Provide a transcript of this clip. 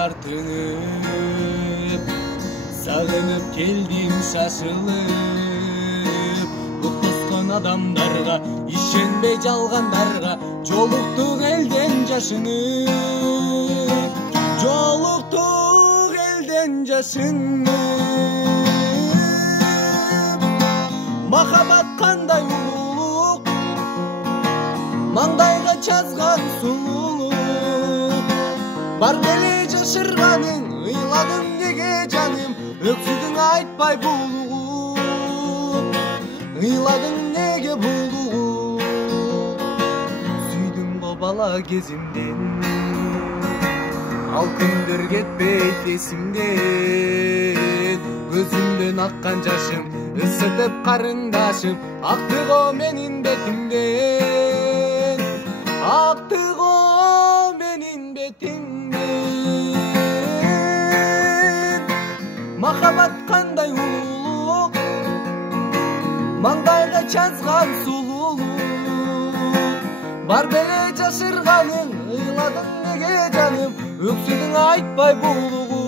тартынып, сагынып келдим шашылып. Куттускан адамдарга, ишенбей жалгандарга, жолуктук элден жашынып, жолуктук элден жашынып. Махаббат кандай улуулук, маңдайга жазган сулуулук. Бар беле жашырганың, ыйладың неге жаным, өксүдүң айтпай булугуп. Ыйладың неге булугуп. Сүйдүм го бала кезимден, ал күндөр кетпейт эсимден. Көзүмдөн аккан жашым, ысытып карындашым, актыго менин бетимден, актыго менин бетимден. Махаббат кандай улуулук, маңдайга жазган сулуулук. Бар беле жашырганың, ыйладың неге жаным, өксүдүң айтпай булугуп.